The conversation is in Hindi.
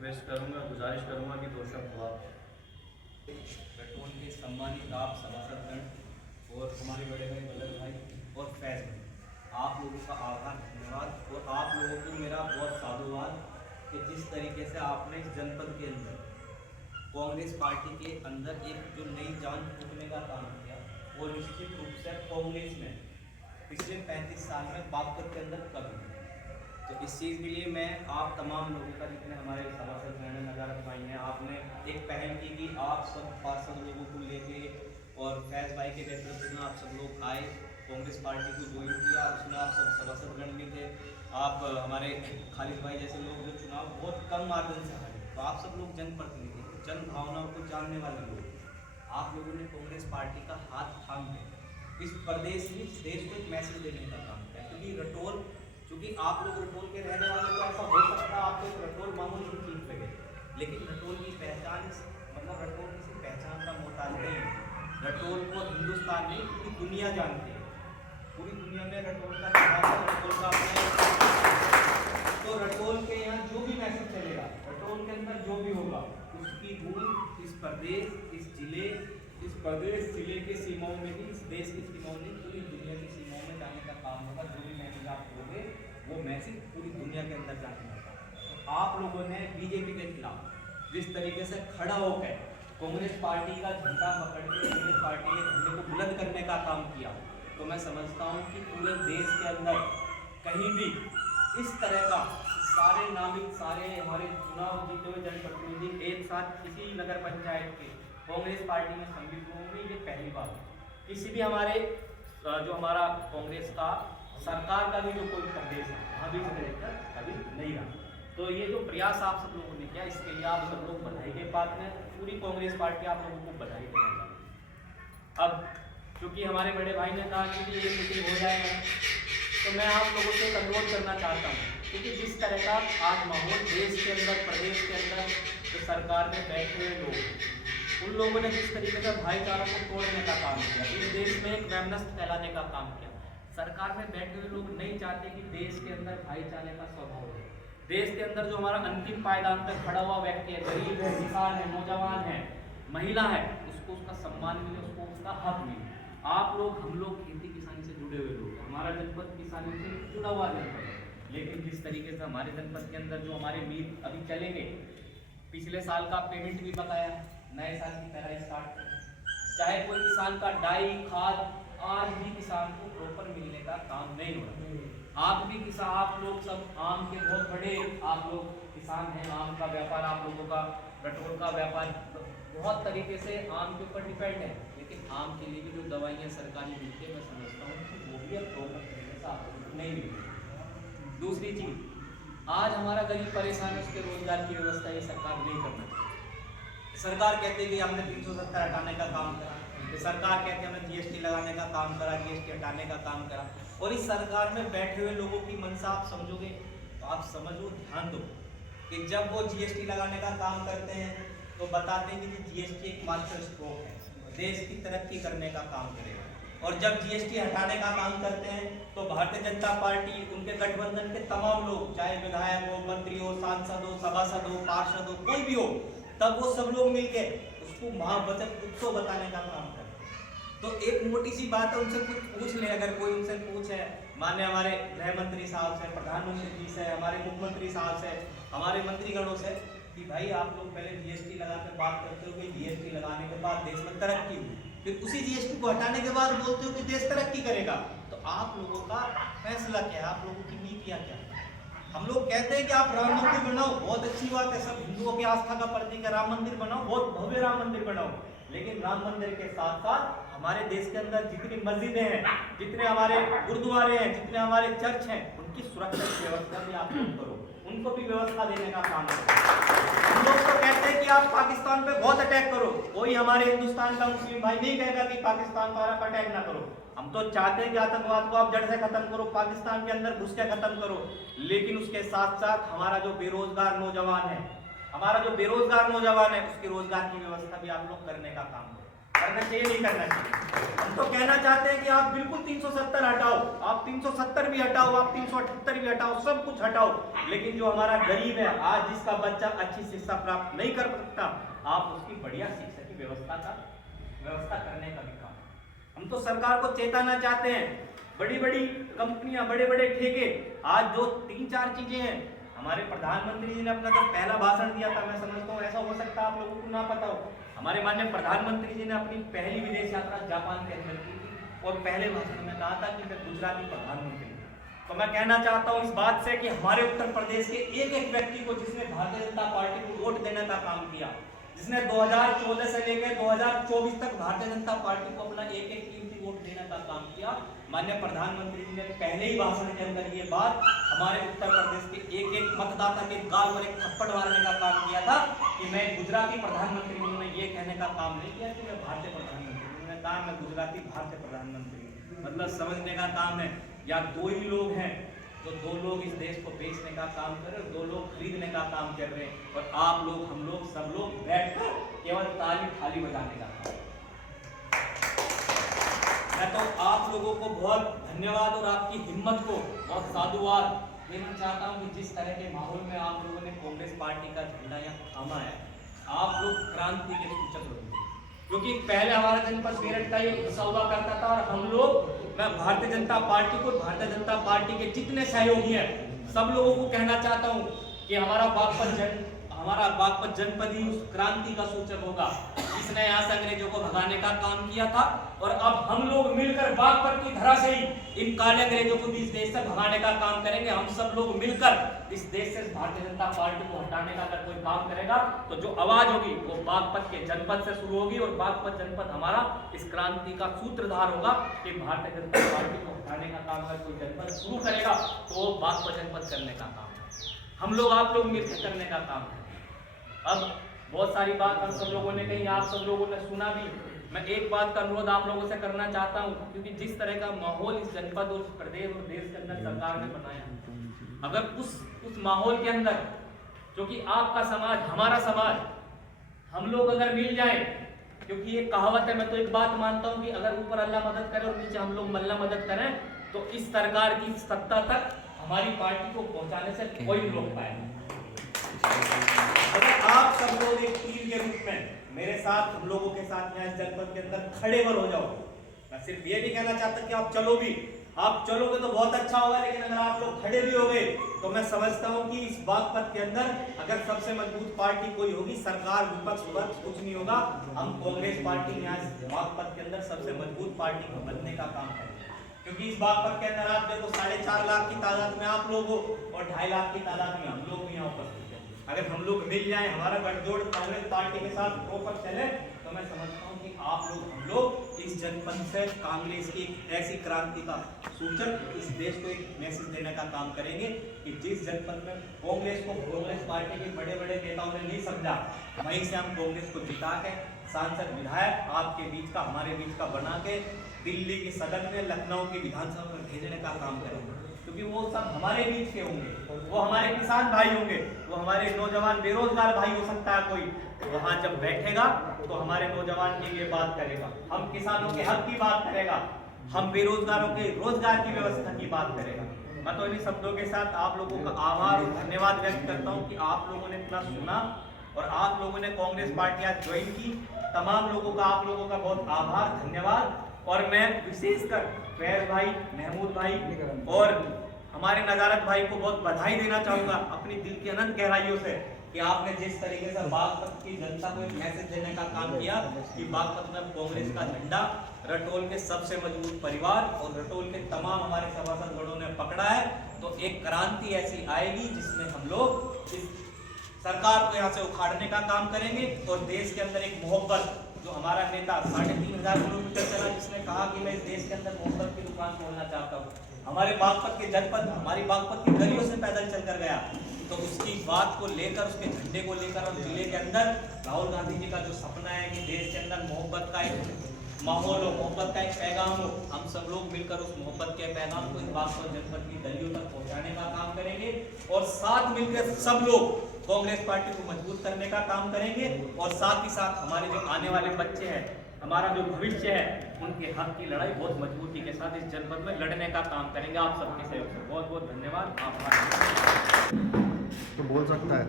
रिक्वेस्ट करूंगा, गुजारिश करूंगा कि दो शब्द आप रटोल के सम्मानित आप सभासदगण और हमारे बड़े भाई बलर भाई और फैज भाई, आप लोगों का आभार, धन्यवाद। और आप लोगों को मेरा बहुत साधुवाद कि जिस तरीके से आपने इस जनपद के अंदर कांग्रेस पार्टी के अंदर एक जो नई जान फूंकने का काम किया, और निश्चित रूप से कांग्रेस में पिछले 35 साल में बागपत के अंदर कभी नहीं। तो इस चीज़ के लिए मैं आप तमाम लोगों का, जितने हमारे सभासद हैं, नजारत भाई हैं, आपने एक पहल की कि आप सब पार्षद लोगों को लेके और फैज भाई के नेतृत्व में आप सब लोग आए, कांग्रेस पार्टी को ज्वाइन किया। उसमें आप सब सभासदगण भी थे, आप हमारे खालिद भाई जैसे लोग जो चुनाव बहुत कम मार्जिन से हारे, तो आप सब लोग जनप्रतिनिधि, जन भावनाओं को जानने वाले लोग, आप लोगों ने कांग्रेस पार्टी का हाथ थाम के इस प्रदेश में, इस देश को एक मैसेज देने का काम किया। क्योंकि रटोल, क्योंकि आप लोग रटोल के रहने वाले, तो ऐसा हो सकता है आपको रटोल मामूली चीज लगे, लेकिन रटोल की पहचान, मतलब रटोल किसी पहचान का मोहताज नहीं है। रटोल को हिंदुस्तान नहीं, पूरी दुनिया जानती है, पूरी दुनिया में रटोल का नाम है, रटोल का अपना। तो रटोल के यहाँ जो भी मैसेज चलेगा, रटोल के अंदर जो भी होगा, उसकी धूल इस प्रदेश, इस जिले, इस प्रदेश जिले के सीमाओं में भी, इस देश की सीमाओं में, पूरी दुनिया की सीमाओं में जाने का काम होगा। जो भी मैसेज आप दोगे वो मैसेज पूरी दुनिया के अंदर जाने का। तो आप लोगों ने बीजेपी के खिलाफ जिस तरीके से खड़ा होकर कांग्रेस पार्टी का झंडा पकड़ के कांग्रेस पार्टी के झंडे को बुलंद करने का काम किया, तो मैं समझता हूँ कि पूरे देश के अंदर कहीं भी इस तरह का सारे नामित, सारे हमारे चुनाव जीते हुए जनप्रतिनिधि एक साथ किसी नगर पंचायत के कांग्रेस पार्टी में सम्मिलित होंगे, ये पहली बात। किसी भी हमारे जो हमारा कांग्रेस का सरकार का भी जो कोई प्रदेश है, वहाँ भी कभी नहीं रहा। तो ये जो प्रयास आप सब लोगों ने किया, इसके लिए आप सब लोग बधाई के पात्र हैं। पूरी कांग्रेस पार्टी आप लोगों को बधाई देना चाहती है। अब क्योंकि हमारे बड़े भाई ने कहा कि ये मीटिंग हो जाएगा, तो मैं आप लोगों से अनुरोध करना चाहता हूँ, क्योंकि जिस तरह का आज माहौल देश के अंदर, प्रदेश के अंदर, जो सरकार में बैठे हुए लोग, उन लोगों ने जिस तरीके से भाईचारा को तोड़ने का काम किया, इस देश में एक वैमनस्य फैलाने का काम किया। सरकार में बैठे हुए लोग नहीं चाहते कि देश के अंदर भाईचारे का स्वभाव हो। देश के अंदर जो हमारा अंतिम पायदान पर खड़ा हुआ व्यक्ति है, गरीब है, किसान है, नौजवान है, महिला है, उसको उसका सम्मान मिले, उसको उसका हक मिले। आप लोग, हम लोग खेती किसानी से जुड़े हुए लोग, हमारा जनपद किसानी से जुड़ा हुआ जनपद है, लेकिन जिस तरीके से हमारे जनपद के अंदर जो हमारे मील अभी चलेंगे, पिछले साल का पेमेंट भी बकाया, नए साल की तरह स्टार्ट करें। चाहे कोई किसान का डाई, खाद, आज भी किसान को प्रॉपर मिलने का काम नहीं हो रहा। आप भी किसान, आप लोग सब आम के बहुत बड़े, आप लोग किसान हैं, आम का व्यापार आप लोगों का, रटोल का व्यापार बहुत तरीके से आम के ऊपर डिपेंड है, लेकिन आम के लिए भी जो दवाइयाँ सरकारी मिलती है, मैं समझता हूँ कि वो भी अब प्रॉपर तरीके से आप लोगों को नहीं मिलती। दूसरी चीज, आज हमारा गरीब परेशान है, उसके रोजगार की व्यवस्था ये सरकार नहीं करना चाहिए। सरकार कहती है कि हमने 370 हटाने का काम करा, सरकार कहती है हमने जीएसटी लगाने का काम करा, जीएसटी हटाने का काम करा, और इस सरकार में बैठे हुए लोगों की मनसा आप समझोगे तो आप समझो, ध्यान दो कि जब वो जीएसटी लगाने का काम करते हैं तो बताते हैं कि जीएसटी एक मास्टर स्ट्रोक है, देश की तरक्की करने का काम करेगा, और जब जीएसटी हटाने का काम करते हैं तो भारतीय जनता पार्टी, उनके गठबंधन के तमाम लोग, चाहे विधायक हो, मंत्री हो, सांसद हो, सभासद हो, पार्षद हो, कोई भी हो, तब वो सब लोग मिलके उसको महाबचत उत्सव बताने का काम करें। तो एक मोटी सी बात है, उनसे कुछ पूछ ले, अगर कोई उनसे पूछे, माने हमारे गृह मंत्री साहब से, प्रधानमंत्री जी से, हमारे मुख्यमंत्री साहब से, हमारे मंत्रीगणों से, कि भाई आप लोग पहले जीएसटी लगा कर बात करते हो कि जीएसटी लगाने के बाद देश में तरक्की हुई, फिर उसी जीएसटी को हटाने के बाद बोलते हो कि देश तरक्की करेगा। तो आप लोगों का फैसला क्या है, आप लोगों की नीतियाँ क्या है? हम लोग कहते हैं कि आप राम मंदिर बनाओ, बहुत अच्छी बात है, सब हिंदुओं की आस्था का प्रतीक है, राम मंदिर बनाओ, बहुत भव्य राम मंदिर बनाओ, लेकिन राम मंदिर के साथ साथ हमारे देश के अंदर जितनी मस्जिदें हैं, जितने हमारे गुरुद्वारे हैं, जितने हमारे चर्च हैं, उनकी सुरक्षा की व्यवस्था भी आप लोग करो, उनको भी व्यवस्था देने का काम करो। हम लोग तो कहते हैं कि आप पाकिस्तान पे बहुत अटैक करो, कोई हमारे हिंदुस्तान का मुस्लिम भाई नहीं कहेगा कि पाकिस्तान पर आप अटैक ना करो। हम तो चाहते हैं कि आतंकवाद को आप जड़ से खत्म करो, पाकिस्तान के अंदर घुस के खत्म करो, लेकिन उसके साथ साथ हमारा जो बेरोजगार नौजवान है, हमारा जो बेरोजगार नौजवान है, उसके रोजगार की व्यवस्था भी आप लोग करने का काम करो। करना चाहिए नहीं करना चाहिए। हम तो कहना चाहते हैं कि आप बिल्कुल 370 हटाओ, आप 370 भी हटाओ, आप 378 भी हटाओ, सब कुछ हटाओ, लेकिन जो हमारा गरीब है, आज जिसका बच्चा अच्छी शिक्षा प्राप्त नहीं कर सकता, आप उसकी बढ़िया शिक्षा की व्यवस्था करने का भी काम। हम तो सरकार को चेताना चाहते हैं, बड़ी बड़ी कंपनियां, बड़े बड़े ठेके, आज जो 3-4 चीजें हैं, हमारे प्रधानमंत्री जी ने अपना जब पहला भाषण दिया था, मैं समझता हूँ ऐसा हो सकता है आप लोगों को ना पता हो, हमारे माननीय प्रधानमंत्री जी ने अपनी पहली विदेश यात्रा जापान के अंदर की थी और पहले भाषण में कहा था कि मैं गुजराती प्रधानमंत्री। तो मैं कहना चाहता हूँ इस बात से कि हमारे उत्तर प्रदेश के एक एक व्यक्ति को जिसने भारतीय जनता पार्टी को वोट देने का काम किया, जिसने 2014 से लेकर 2024 तक भारतीय जनता पार्टी को अपना एक एक कीमती वोट देने का काम किया, माननीय प्रधानमंत्री जी ने पहले ही भाषण के अंदर ये बात हमारे उत्तर प्रदेश के एक एक मतदाता के गाल पर एक थप्पड़ मारने का काम किया था कि मैं गुजराती प्रधानमंत्री, उन्होंने ये कहने का काम नहीं किया कि मैं भारतीय प्रधानमंत्री, उन्होंने कहा मैं गुजराती भारतीय प्रधानमंत्री। मतलब समझने का काम है, या दो ही लोग हैं तो दो लोग इस देश को बेचने का काम कर रहे हैं, दो लोग खरीदने का काम कर रहे हैं, और आप लोग, हम लोग, सब लोग बैठकर केवल ताली थाली बजाने का काम। मैं तो आप लोगों को बहुत धन्यवाद और आपकी हिम्मत को बहुत साधुवाद देना चाहता हूं कि जिस तरह के माहौल में आप लोगों ने कांग्रेस पार्टी का झंडा यहाँ थामा है, आप लोग क्रांति के सूचक लोग, क्योंकि पहले हमारा जनपद मेरठ का ये हिस्सा हुआ करता था, और हम लोग, मैं भारतीय जनता पार्टी को, भारतीय जनता पार्टी के जितने सहयोगी हैं सब लोगों को कहना चाहता हूं कि हमारा बागपत जनपद ही उस क्रांति का सूचक होगा जिसने यहाँ से अंग्रेजों को भगाने का काम किया था, और अब हम लोग मिलकर बागपत की धरा से ही इन काले अंग्रेजों को भी इस देश से भगाने का काम करेंगे। हम सब लोग मिलकर इस देश से भारतीय जनता पार्टी को हटाने का अगर कोई काम करेगा तो जो आवाज होगी वो बागपत के जनपद से शुरू होगी, और बागपत जनपद हमारा इस क्रांति का सूत्रधार होगा कि भारतीय जनता पार्टी को हटाने का काम अगर कोई जनपद शुरू करेगा तो वो बागपत जनपद करने का काम है, हम लोग, आप लोग मिलकर करने का काम है। अब बहुत सारी बात हम सब लोगों ने कही, आप सब लोगों ने सुना भी। मैं एक बात का अनुरोध आप लोगों से करना चाहता हूं, क्योंकि जिस तरह का माहौल इस जनपद और प्रदेश और देश के अंदर सरकार ने बनाया, अगर उस माहौल के अंदर, क्योंकि आपका समाज, हमारा समाज, हम लोग अगर मिल जाए, क्योंकि ये कहावत है, मैं तो एक बात मानता हूं कि अगर ऊपर अल्लाह मदद करे और नीचे हम लोग मल्ला मदद करें तो इस सरकार की सत्ता तक हमारी पार्टी को पहुंचाने से कोई नहीं रोक पाएगा। अगर आप सब लोग एक टीम के रूप में मेरे साथ, हम लोगों के साथ यहाँ जनपद के अंदर खड़े हो जाओ, मैं सिर्फ ये नहीं कहना चाहता कि आप चलो भी, आप चलोगे तो बहुत अच्छा होगा, लेकिन अगर आप लोग खड़े भी हो गए तो मैं समझता हूँ कि इस बागपत के अंदर अगर सबसे मजबूत पार्टी कोई होगी, सरकार विपक्ष कुछ नहीं होगा, हम कांग्रेस पार्टी यहाँ बागपत के अंदर सबसे मजबूत पार्टी को बनने का काम करेंगे। क्योंकि इस बागपत के अंदर आप देखो 4.5 लाख की तादाद में आप लोग हो और 2.5 लाख की तादाद में हम लोग भी यहाँ उपस्थित हैं। अगर हम लोग मिल जाए, हमारा गठजोड़ कांग्रेस पार्टी के साथ प्रोपर चले, तो मैं समझता हूँ कि आप लोग, हम लोग इस जनपद से कांग्रेस की ऐसी क्रांति का सूचक इस देश को एक मैसेज देने का काम करेंगे कि जिस जनपद में कांग्रेस को, कांग्रेस पार्टी के बड़े बड़े नेताओं ने नहीं समझा, वहीं से हम कांग्रेस को जिता के सांसद विधायक आपके बीच का, हमारे बीच का बना के दिल्ली की सदन में, लखनऊ की विधानसभा में भेजने का काम करेंगे, क्योंकि वो सब हमारे बीच के होंगे, वो हमारे किसान भाई होंगे, वो हमारे नौजवान बेरोजगार भाई हो सकता है कोई, वहां जब बैठेगा तो हमारे नौजवान के लिए बात करेगा, हम किसानों के हक की बात करेगा, हम बेरोजगारों के रोजगार की व्यवस्था की बात करेगा। मैं तो इन्हीं शब्दों के साथ आप लोगों का आभार और धन्यवाद व्यक्त करता हूँ कि आप लोगों ने इतना सुना और आप लोगों ने कांग्रेस पार्टी आज ज्वाइन की। तमाम लोगों का, आप लोगों का बहुत आभार, धन्यवाद। और मैं विशेषकर फैज भाई, महमूद भाई और हमारे नजारत भाई को बहुत बधाई देना चाहूंगा अपनी दिल की अनंत गहराइयों से कि आपने जिस तरीके से बागपत की जनता को एक मैसेज देने का काम किया कि बागपत में कांग्रेस का झंडा रटोल के सबसे मजबूत परिवार और रटोल के तमाम हमारे सभासद गणों ने पकड़ा है, तो एक क्रांति ऐसी आएगी जिसमें हम लोग इस सरकार को यहाँ से उखाड़ने का काम करेंगे और देश के अंदर एक मोहब्बत, जो हमारा नेता 3500 किलोमीटर चला, जिसने कहा कि मैं इस देश के अंदर मोहब्बत की दुकान खोलना चाहता हूँ, हमारे बागपत के जनपद, हमारी बागपत की गलियों से पैदल चलकर गया, तो उसकी बात को लेकर, उसके झंडे को लेकर और जिले के अंदर राहुल गांधी जी का जो सपना है कि देश के अंदर मोहब्बत का एक माहौल हो, मोहब्बत का एक पैगाम हो, हम सब लोग मिलकर उस मोहब्बत के पैगाम को इस बागपत जनपद की गलियों तक पहुंचाने का काम करेंगे और साथ मिलकर सब लोग कांग्रेस पार्टी को मजबूत करने का काम करेंगे और साथ ही साथ हमारे जो आने वाले बच्चे हैं हमारा जो भविष्य है उनके हक की लड़ाई बहुत मजबूती के साथ इस जनपद में लड़ने का काम करेंगे। आप सबके सहयोग से बहुत बहुत धन्यवाद। आभार। तो बोल सकता है।